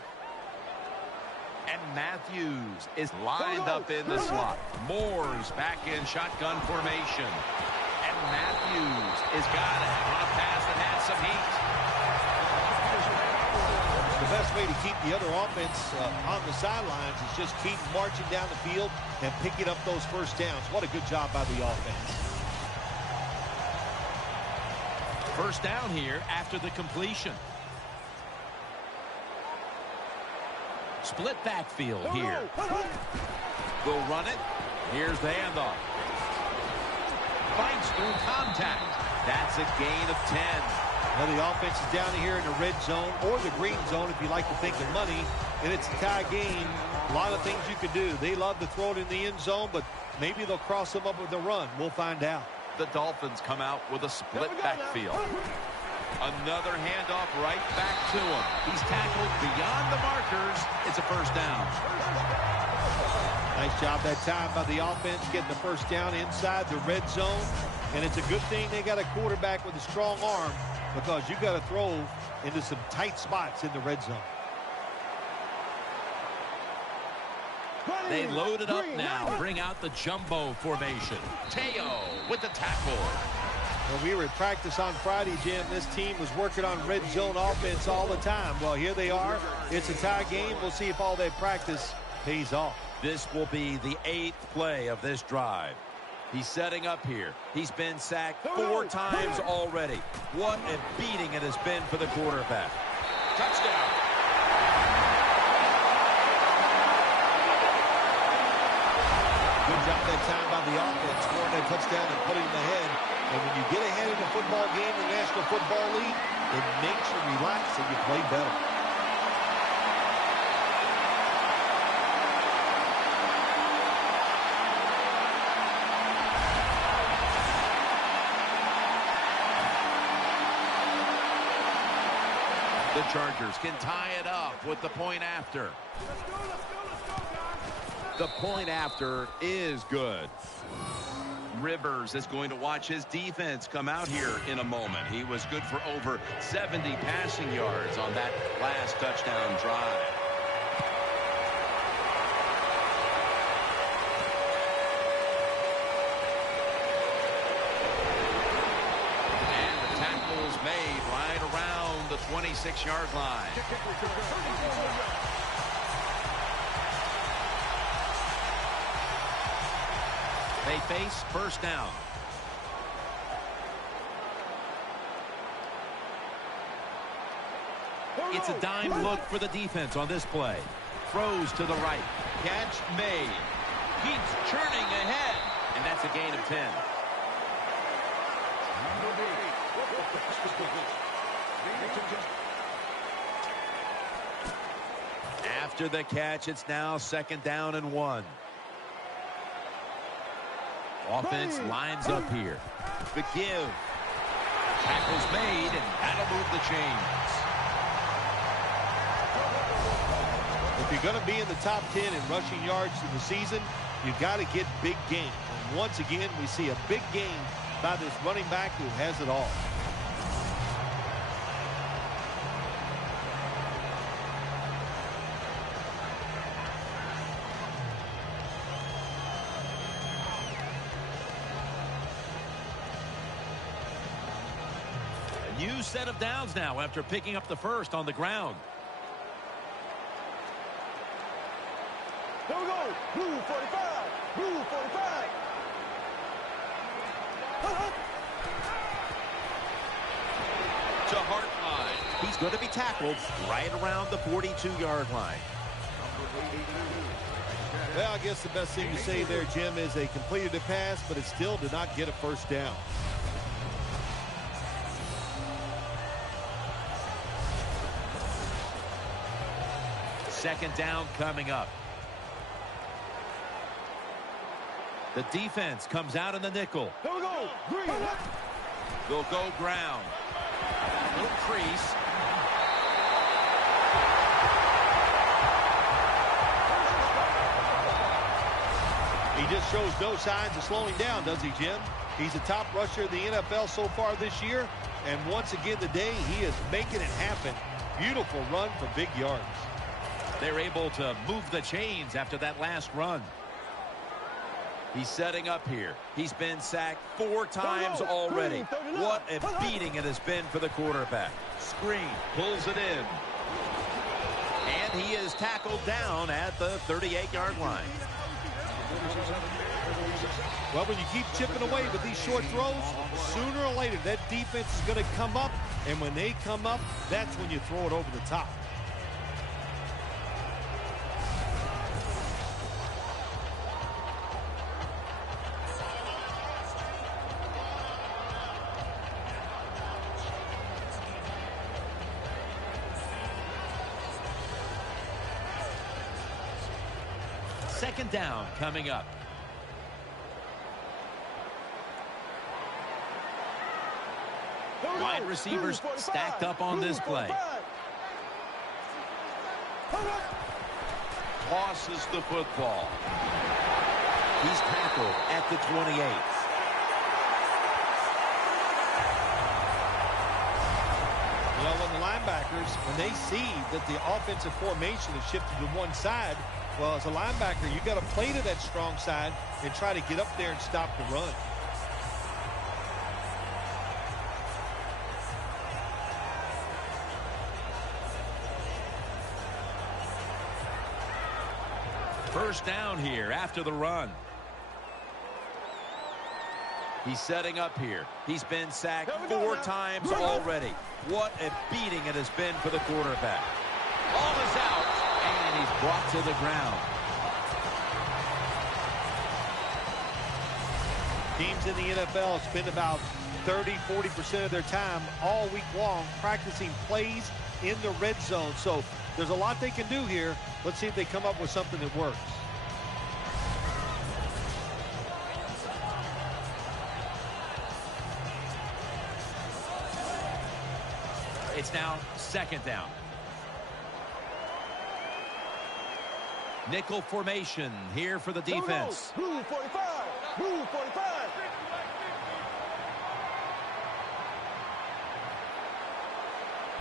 And Matthews is lined up in the slot. Moore's back in shotgun formation. And Matthews is got it on a pass that had some heat. The best way to keep the other offense on the sidelines is just keep marching down the field and picking up those first downs. What a good job by the offense. First down here after the completion. Split backfield here. They'll run it. Here's the handoff. Fights through contact. That's a gain of 10. Well, the offense is down here in the red zone or the green zone if you like to think of money, and it's a tie game. A lot of things you could do. They love to throw it in the end zone, but maybe they'll cross them up with a run. We'll find out. The Dolphins come out with a split backfield. Another handoff right back to him. He's tackled beyond the markers. It's a first down. Nice job that time by the offense getting the first down inside the red zone. And it's a good thing they got a quarterback with a strong arm, because you got to throw into some tight spots in the red zone. They load it up now. Bring out the jumbo formation. Teo with the tackle. When we were at practice on Friday, Jim, this team was working on red zone offense all the time. Well, here they are. It's a tie game. We'll see if all that practice pays off. This will be the 8th play of this drive. He's setting up here. He's been sacked 4 times already. What a beating it has been for the quarterback. Touchdown. Good job that time by the offense, scoring that touchdown and putting them ahead. And when you get ahead in a football game in the National Football League, it makes you relax and you play better. The Chargers can tie it up with the point after. The point after is good. Rivers is going to watch his defense come out here in a moment. He was good for over 70 passing yards on that last touchdown drive. And the tackle's made right around the 26-yard line. They face first down. It's a dime look for the defense on this play. Throws to the right. Catch made. Keeps churning ahead. And that's a gain of 10. After the catch, it's now 2nd down and 1. Offense lines up here. The give. Tackle's made, and that'll move the chains. If you're going to be in the top 10 in rushing yards in the season, you've got to get big games. And once again, we see a big game by this running back who has it all. New set of downs now after picking up the first on the ground. Here we go. Blue 45. Blue 45. To Hartline. He's going to be tackled right around the 42-yard line. Well, I guess the best thing to say there, Jim, is they completed a pass, but it still did not get a first down. Second down coming up. The defense comes out in the nickel. Here we go. Green. They'll go ground. Little crease. He just shows no signs of slowing down, does he, Jim? He's the top rusher in the NFL so far this year. And once again today, he is making it happen. Beautiful run for big yards. They're able to move the chains after that last run. He's setting up here. He's been sacked 4 times already. What a beating it has been for the quarterback. Screen, pulls it in. And he is tackled down at the 38-yard line. Well, when you keep chipping away with these short throws, sooner or later that defense is going to come up. And when they come up, that's when you throw it over the top. Second down coming up. Wide receivers stacked up on this play. Tosses the football. He's tackled at the 28. linebackers, when they see that the offensive formation is shifted to one side, well, as a linebacker, you got to play to that strong side and try to get up there and stop the run. First down here after the run. He's setting up here. He's been sacked 4 times already. What a beating it has been for the quarterback. Ball is out, and he's brought to the ground. Teams in the NFL spend about 30-40% of their time all week long practicing plays in the red zone. So there's a lot they can do here. Let's see if they come up with something that works. It's now second down. Nickel formation here for the defense. Blue 45. Blue 45.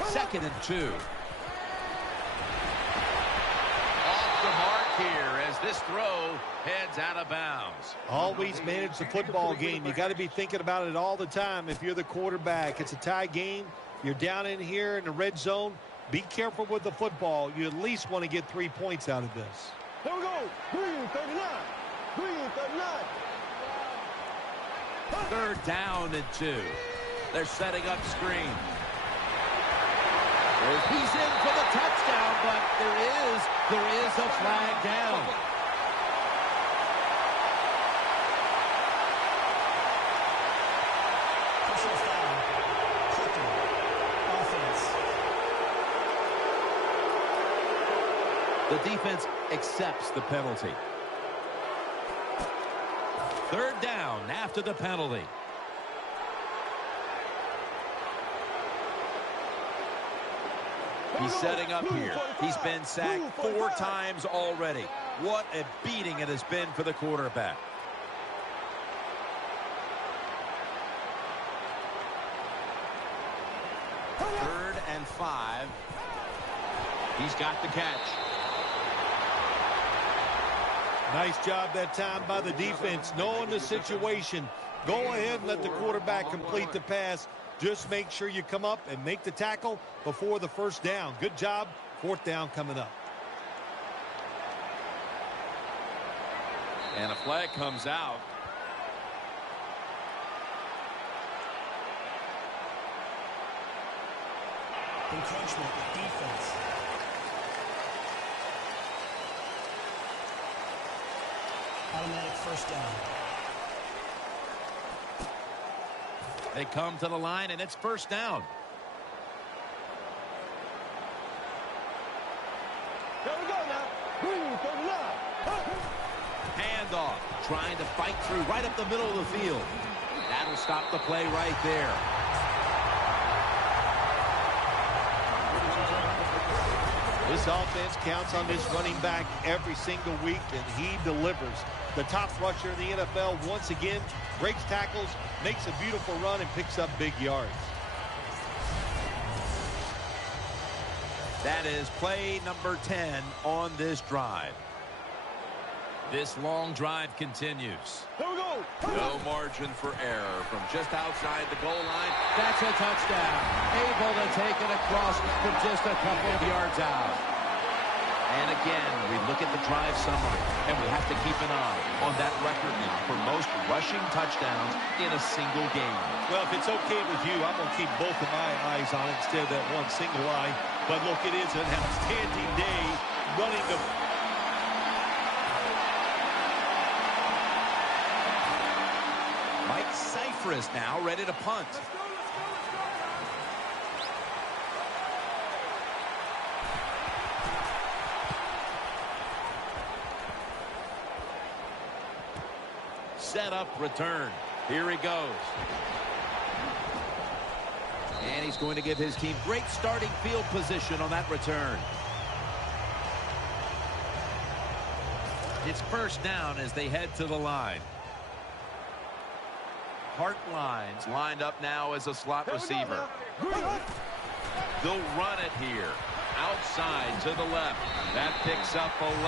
Second and 2. Off the mark here as this throw heads out of bounds. Always manage the football game. You got to be thinking about it all the time if you're the quarterback. It's a tie game. You're down in here in the red zone. Be careful with the football. You at least want to get 3 points out of this. Here we go. Green 39. Green 39. Third down and 2. They're setting up screen. He's in for the touchdown, but there is a flag down. Personal foul. Clicking. Offense. The defense accepts the penalty. Third down after the penalty. He's setting up here. He's been sacked 4 times already. What a beating it has been for the quarterback. Third and 5. He's got the catch. Nice job that time by the defense, knowing the situation. Go ahead and let the quarterback complete the pass. Just make sure you come up and make the tackle before the first down. Good job. Fourth down coming up. And a flag comes out. Encroachment, defense. Automatic first down. They come to the line, and it's first down. Here we go now. Green 39. Handoff, trying to fight through right up the middle of the field. That'll stop the play right there. This offense counts on this running back every single week, and he delivers. The top rusher in the NFL once again breaks tackles, makes a beautiful run, and picks up big yards. That is play number 10 on this drive. This long drive continues. Here we go. No margin for error from just outside the goal line. That's a touchdown. Able to take it across from just a couple of yards out. And again, we look at the drive summary, and we have to keep an eye on that record now for most rushing touchdowns in a single game. Well, if it's okay with you, I'm going to keep both of my eyes on it instead of that one single eye. But look, it is an outstanding day running the... Mike Cyphers now ready to punt. Set up, return. Here he goes. And he's going to give his team great starting field position on that return. It's first down as they head to the line. Hart lines lined up now as a slot receiver. They'll run it here. Outside to the left. That picks up 11.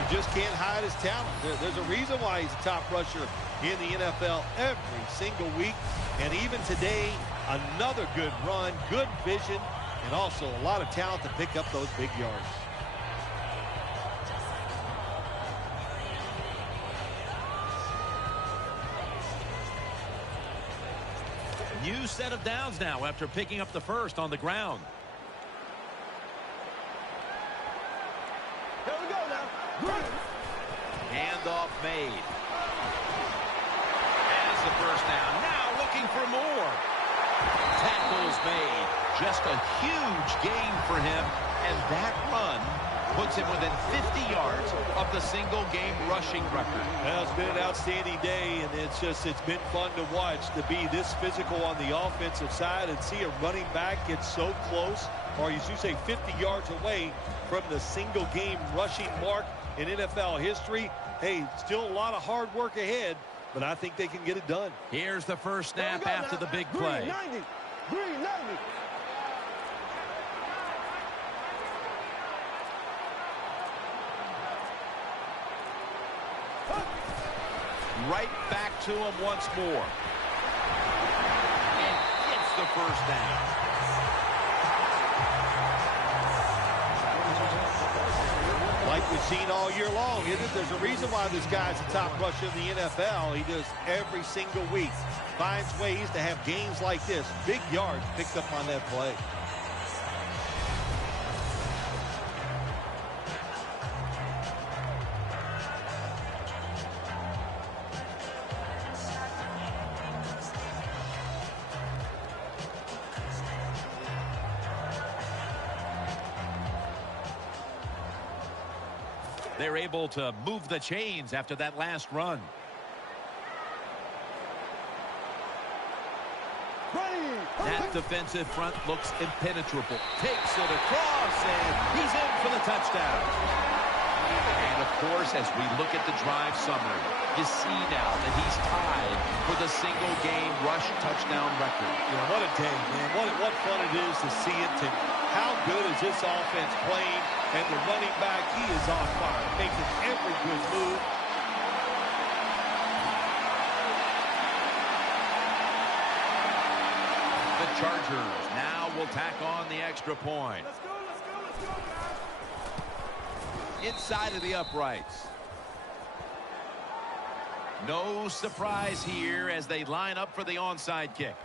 You just can't hide his talent. There's a reason why he's a top rusher in the NFL every single week. And even today, another good run, good vision, and also a lot of talent to pick up those big yards. New set of downs now after picking up the first on the ground. Here we go now. Handoff made. Has the first down. Now looking for more. Tackles made. Just a huge gain for him. And that run puts him within 50 yards of the single-game rushing record. Well, it's been an outstanding day, and it's been fun to watch, to be this physical on the offensive side and see a running back get so close, or as you say, 50 yards away from the single-game rushing mark in NFL history. Hey, still a lot of hard work ahead, but I think they can get it done. Here's the first snap after the big play. 390. Right back to him once more. And gets the first down. Like we've seen all year long, there's a reason why this guy's a top rusher in the NFL. He does every single week. Finds ways to have games like this. Big yards picked up on that play. They're able to move the chains after that last run. That defensive front looks impenetrable. Takes it across, and he's in for the touchdown. And, of course, as we look at the drive summary, you see now that he's tied for the single-game rush touchdown record. Yeah, what a day, man. What fun it is to see it. And how good is this offense playing? And the running back, he is on fire, making every good move. The Chargers now will tack on the extra point. Let's go, guys. Inside of the uprights. No surprise here as they line up for the onside kick.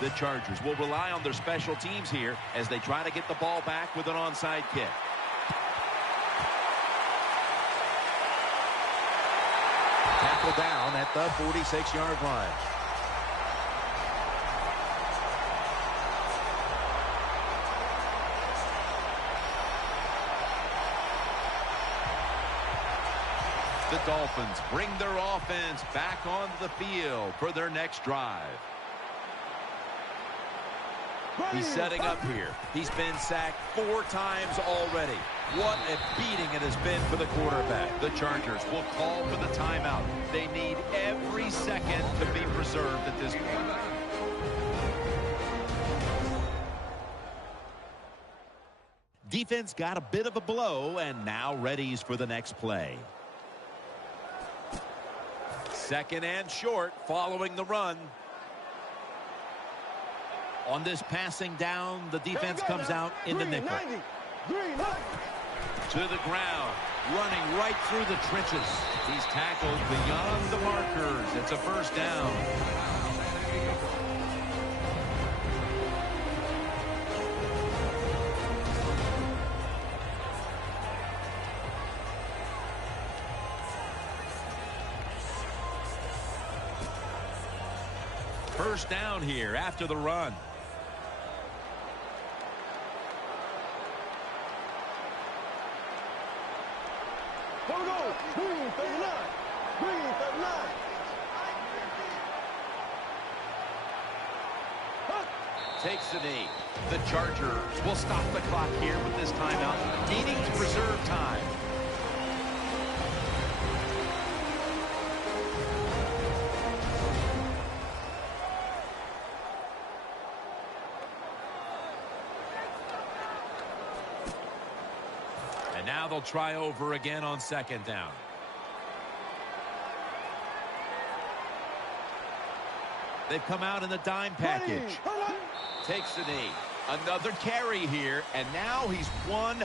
The Chargers will rely on their special teams here as they try to get the ball back with an onside kick. Tackle down at the 46-yard line. The Dolphins bring their offense back onto the field for their next drive. He's setting up here. He's been sacked 4 times already. What a beating it has been for the quarterback. The Chargers will call for the timeout. They need every second to be preserved at this point. Defense got a bit of a blow and now readies for the next play. Second and short following the run. On this passing down, the defense comes out in the nickel. To the ground, running right through the trenches. He's tackled beyond the markers. It's a first down. First down here after the run. Here we go. Green 39. Green 39. Takes the knee. The Chargers will stop the clock here with this timeout, needing to preserve time. And now they'll try over again on second down. They've come out in the dime package. Takes the knee. Another carry here, and now he's one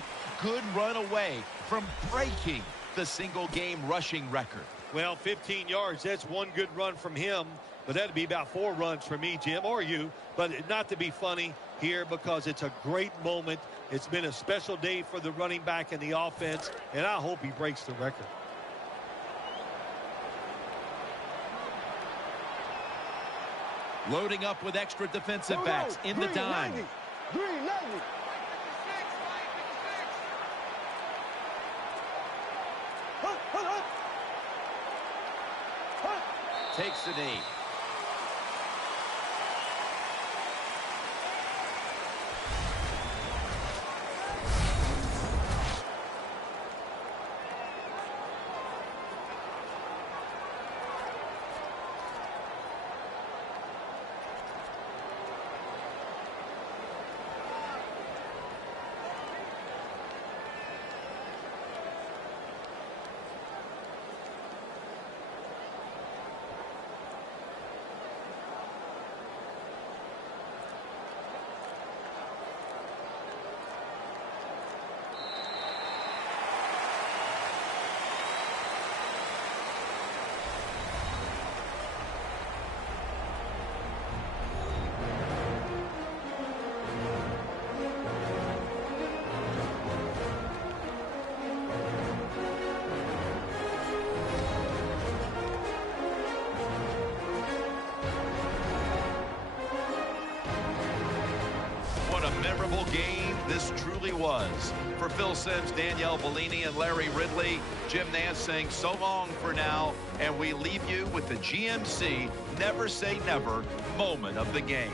good run away from breaking the single-game rushing record. Well, 15 yards, that's one good run from him, but that'd be about 4 runs for me, Jim, or you. But not to be funny here, because it's a great moment. It's been a special day for the running back and the offense, and I hope he breaks the record. Loading up with extra defensive backs in the dime. Green 90. Takes the knee. Memorable game this truly was. For Phil Simms, Danielle Bellini, and Larry Ridley, Jim Nance saying so long for now, and we leave you with the GMC Never Say Never moment of the game.